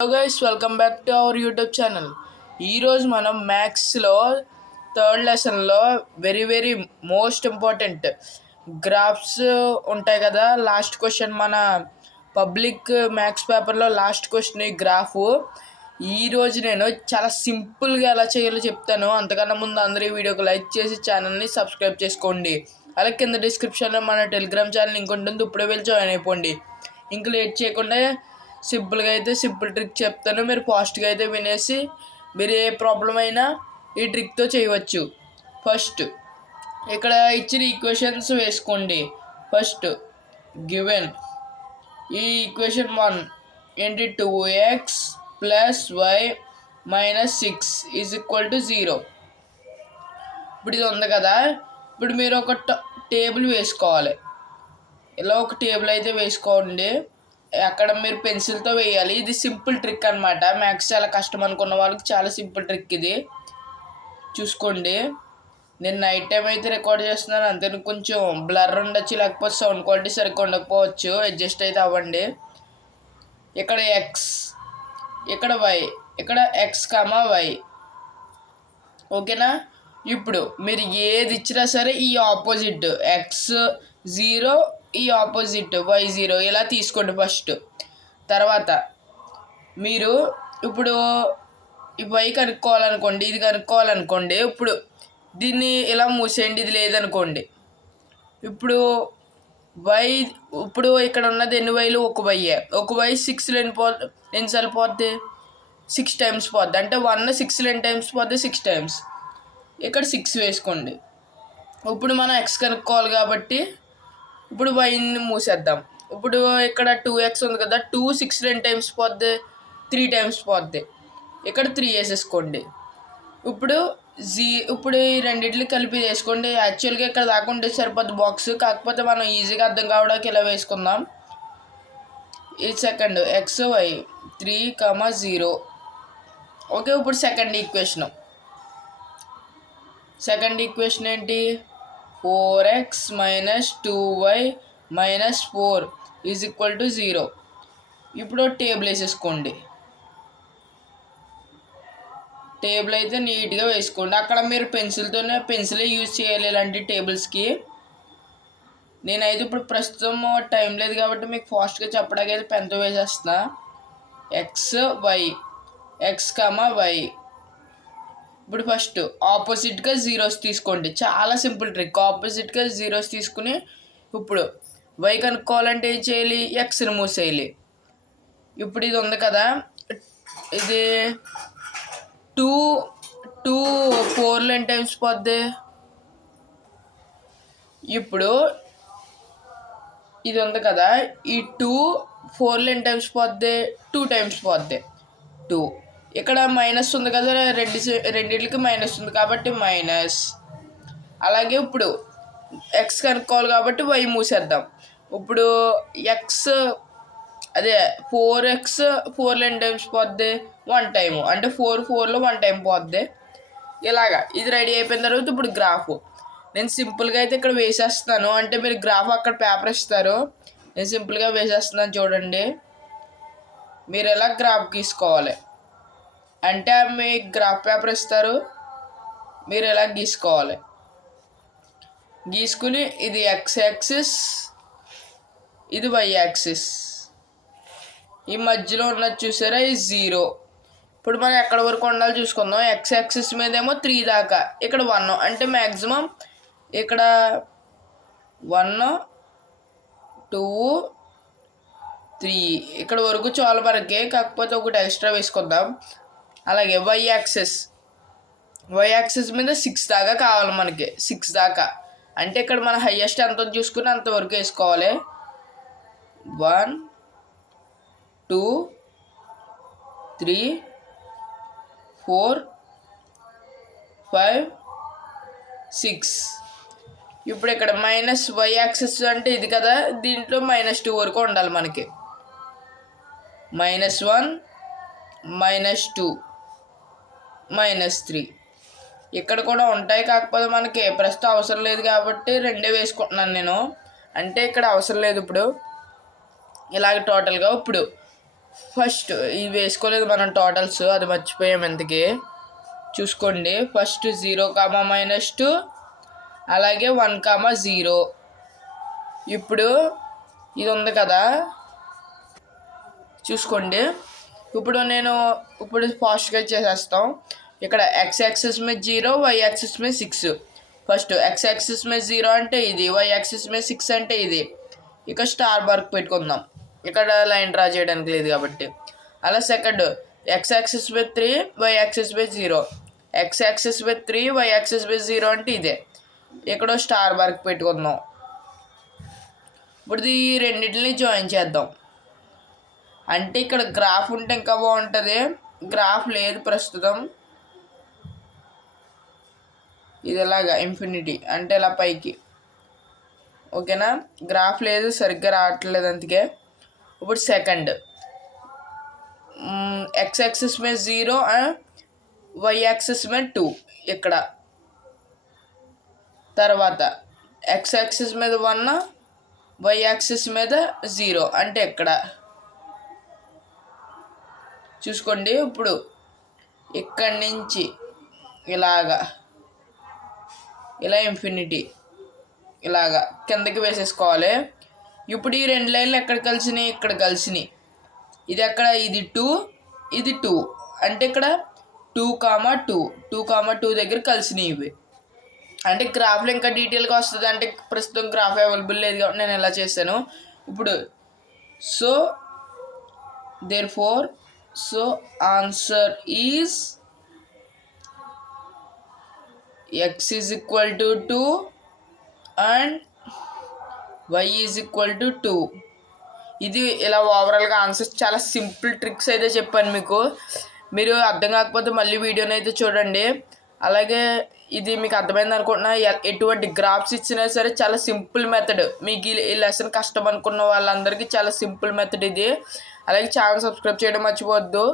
Hello guys, welcome back to our YouTube channel. ఈరోజు మనం మ్యాథ్స్లో థర్డ్ లెసన్లో వెరీ మోస్ట్ ఇంపార్టెంట్ గ్రాఫ్స్ ఉంటాయి కదా. లాస్ట్ క్వశ్చన్ మన పబ్లిక్ మ్యాథ్స్ పేపర్లో లాస్ట్ క్వశ్చన్ ఈ గ్రాఫ్. ఈరోజు నేను చాలా సింపుల్గా ఎలా చేయాలో చెప్తాను. అంతకన్నా ముందు అందరూ ఈ వీడియోకి లైక్ చేసి ఛానల్ని సబ్స్క్రైబ్ చేసుకోండి. అలాగే కింద డిస్క్రిప్షన్లో మన టెలిగ్రామ్ ఛానల్ లింక్ ఉంటుంది, ఇప్పుడే వెళ్ళి జాయిన్ అయిపోండి. ఇంక లేట్ చేయకుండా సింపుల్గా అయితే సింపుల్ ట్రిక్ చెప్తాను. మీరు ఫాస్ట్గా అయితే వినేసి మీరు ఏ ప్రాబ్లం అయినా ఈ ట్రిక్తో చేయవచ్చు. ఫస్ట్ ఇక్కడ ఇచ్చిన ఈక్వేషన్స్ వేసుకోండి. ఫస్ట్ గివెన్ ఈ ఈక్వేషన్ 1 ఏంటి, 2x + y - 6 = 0. ఇప్పుడు ఇది ఉంది కదా. ఇప్పుడు మీరు ఒక టేబుల్ వేసుకోవాలి. ఇలా ఒక టేబుల్ అయితే వేసుకోండి. అక్కడ మీరు పెన్సిల్తో వేయాలి. ఇది సింపుల్ ట్రిక్ అనమాట. మ్యాథ్స్ చాలా కష్టం అనుకున్న వాళ్ళకి చాలా సింపుల్ ట్రిక్ ఇది. చూసుకోండి, నేను నైట్ టైం అయితే రికార్డ్ చేస్తున్నాను, అంతే కొంచెం బ్లర్ ఉండొచ్చు, లేకపోతే సౌండ్ క్వాలిటీ సరిగ్గా ఉండకపోవచ్చు, అడ్జస్ట్ అయితే అవ్వండి. ఇక్కడ ఎక్స్, ఇక్కడ వై, ఇక్కడ ఎక్స్, వై. ఓకేనా? ఇప్పుడు మీరు ఏది ఇచ్చినా సరే ఈ ఆపోజిట్ ఎక్స్ 0, ఈ ఆపోజిట్ వై 0 ఇలా తీసుకోండి ఫస్ట్. తర్వాత మీరు ఇప్పుడు ఈ వై కనుక్కోవాలనుకోండి, ఇది కనుక్కోవాలనుకోండి. ఇప్పుడు దీన్ని ఇలా మూసేయండి, ఇది లేదనుకోండి. ఇప్పుడు వై, ఇప్పుడు ఇక్కడ ఉన్నది ఎన్ని వైలు, ఒక వైయే. ఒక వై 6 ఎన్నిసార్లు పోద్ది, 6 టైమ్స్ పోద్ది. అంటే 1 6 ఎన్ని టైమ్స్ పోద్ది, 6 టైమ్స్. ఇక్కడ 6 వేసుకోండి. ఇప్పుడు మనం ఎక్స్ కనుక్కోవాలి కాబట్టి ఇప్పుడు వైని మూసేద్దాం. ఇప్పుడు ఇక్కడ 2x ఉంది కదా, 2 6 ఎన్ని టైమ్స్ పోద్ది, 3 టైమ్స్ పోద్ది. ఇక్కడ 3 వేసేసుకోండి. ఇప్పుడు ఈ రెండింటిని కలిపి వేసుకోండి. యాక్చువల్గా ఇక్కడ దాకా ఉంటే సరిపోద్ది బాక్స్, కాకపోతే మనం ఈజీగా అర్థం కావడానికి ఇలా వేసుకుందాం. ఇది సెకండ్ ఎక్స్ వై 3, 0. ఓకే, ఇప్పుడు సెకండ్ ఈక్వేషన్ ఏంటి, 4x - 2y - 4 = 0. ఇప్పుడు టేబుల్ వేసేసుకోండి. టేబుల్ అయితే నీట్గా వేసుకోండి. అక్కడ మీరు పెన్సిలే యూజ్ చేయాలి ఇలాంటి టేబుల్స్కి. నేనైతే ఇప్పుడు ప్రస్తుతం టైం లేదు కాబట్టి మీకు ఫాస్ట్గా చెప్పడానికి అయితే పెన్తో వేసేస్తున్నా. X Y, Y. ఇప్పుడు ఫస్ట్ ఆపోజిట్గా జీరోస్ తీసుకోండి. చాలా సింపుల్ ట్రిక్. ఆపోజిట్గా జీరోస్ తీసుకుని ఇప్పుడు వై కనుక్కోవాలంటే ఏం చేయాలి, ఎక్స్ని మూసేయాలి. ఇప్పుడు ఇది ఉంది కదా, ఇది 2 4 ఎన్ని టైమ్స్ పోద్ది. ఇప్పుడు ఇది ఉంది కదా, ఈ 2 4 ఎన్ని టైమ్స్ పోద్ది, 2 టైమ్స్ పోద్ది. 2 ఇక్కడ మైనస్ ఉంది కదా, రెండింటికి మైనస్ ఉంది కాబట్టి మైనస్. అలాగే ఇప్పుడు ఎక్స్ కనుక్కోవాలి కాబట్టి వై మూసేద్దాం. ఇప్పుడు ఎక్స్ అదే 4x 4 ఎన్ని టైమ్స్ పోద్ది, 1 టైము. అంటే 4 4లో 1 టైం పోద్ది. ఇలాగా ఇది రెడీ అయిపోయిన తర్వాత ఇప్పుడు గ్రాఫ్ నేను సింపుల్గా అయితే ఇక్కడ వేసేస్తున్నాను. అంటే మీరు గ్రాఫ్ అక్కడ పేపర్ ఇస్తారు, నేను సింపుల్గా వేసేస్తున్నాను. చూడండి, మీరు ఎలా గ్రాఫ్ గీసుకోవాలి అంటే మీ గ్రాఫ్ పేపర్ ఇస్తారు, మీరు ఎలా గీసుకోవాలి. గీసుకుని ఇది ఎక్స్ యాక్సిస్, ఇది వై యాక్సిస్, ఈ మధ్యలో ఉన్నది చూసారా, ఈ 0. ఇప్పుడు మనం ఎక్కడి వరకు ఉండాలి చూసుకుందాం. ఎక్స్ యాక్సిస్ మీద ఏమో 3 దాకా, ఇక్కడ 1. అంటే మ్యాక్సిమం ఇక్కడ 1 2 3 ఇక్కడ వరకు చాలా వరకే, కాకపోతే ఒకటి ఎక్స్ట్రా వేసుకుందాం. అలాగే వై యాక్సిస్ మీద 6 దాకా కావాలి మనకి, 6 దాకా. అంటే ఇక్కడ మన హైయెస్ట్ ఎంత చూసుకుని అంతవరకు వేసుకోవాలి. 1 2 3 4 5 6. ఇప్పుడు ఇక్కడ మైనస్ వై యాక్సిస్ అంటే ఇది కదా, దీంట్లో -2 వరకు ఉండాలి మనకి. -1 -2 -3 ఇక్కడ కూడా ఉంటాయి, కాకపోతే మనకి ప్రస్తుతం అవసరం లేదు కాబట్టి 2 వేసుకుంటున్నాను నేను. అంటే ఇక్కడ అవసరం లేదు. ఇప్పుడు ఇలాగ టోటల్గా ఇప్పుడు ఫస్ట్ ఇది వేసుకోలేదు మనం టోటల్స్, అది మర్చిపోయాం ఎంతకి చూసుకోండి. ఫస్ట్ 0, -2 అలాగే 1, 0. ఇప్పుడు ఇది ఉంది కదా చూసుకోండి. ఇప్పుడు ఫాస్ట్గా చేసేస్తాం. ఇక్కడ x యాక్సిస్ మీద 0, y యాక్సిస్ మీద 6. ఫస్ట్ x యాక్సిస్ మీద 0 అంటే ఇది, y యాక్సిస్ మీద 6 అంటే ఇది. ఇక స్టార్ మార్క్ పెట్టుకుందాం, ఇక్కడ లైన్ డ్రా చేయడానికి లేదు కాబట్టి. అలా సెకండ్ x యాక్సిస్ మీద 3, y యాక్సిస్ మీద 0. x యాక్సిస్ మీద 3, y యాక్సిస్ మీద 0 అంటే ఇదే. ఇక్కడ స్టార్ మార్క్ పెట్టుకుందాం. ఇప్పుడు ఈ రెండింటిని జాయిన్ చేద్దాం. అంటే ఇక్కడ గ్రాఫ్ ఉంటే ఇంకా బాగుంటుంది, గ్రాఫ్ లేదు ప్రస్తుతం. ఇది ఇలాగా ఇన్ఫినిటీ అంటే ఇలా పైకి, ఓకేనా. గ్రాఫ్ లేదు, సరిగ్గా రావట్లేదు అందుకే. ఇప్పుడు సెకండ్ x యాక్సిస్ మీద 0, y యాక్సిస్ మీద 2 ఇక్కడ. తర్వాత x యాక్సిస్ మీద 1, y యాక్సిస్ మీద 0 అంటే ఇక్కడ చూసుకోండి. ఇప్పుడు ఇక్కడి నుంచి ఇలా ఇన్ఫినిటీ ఇలాగా కిందకి వేసేసుకోవాలి. ఇప్పుడు ఈ రెండు లైన్లు ఎక్కడ కలిసినాయి, ఇక్కడ కలిసినాయి. ఇది ఎక్కడ, ఇది 2, ఇది 2 అంటే ఇక్కడ 2, 2 దగ్గర కలిసినాయి ఇవి. అంటే గ్రాఫ్లో ఇంకా డీటెయిల్గా వస్తుంది, అంటే ప్రస్తుతం గ్రాఫ్ అవైలబుల్ లేదు కాబట్టి నేను ఇలా చేశాను. ఇప్పుడు so answer is x is equal to 2 and y is equal to 2. ఇది ఇలా ఓవరాల్గా ఆన్సర్స్, చాలా సింపుల్ ట్రిక్స్ అయితే చెప్పాను మీకు. మీరు అర్థం కాకపోతే మళ్ళీ వీడియోని అయితే చూడండి. అలాగే ఇది మీకు అర్థమైంది అనుకుంటున్నా. ఎటువంటి గ్రాఫ్స్ ఇచ్చినా సరే చాలా సింపుల్ మెథడ్. మీకు ఈ లెసన్ కష్టం అనుకున్న వాళ్ళందరికీ చాలా సింపుల్ మెథడ్ ఇది. అలాగే ఛానల్ సబ్స్క్రైబ్ చేయడం మర్చిపోవద్దు.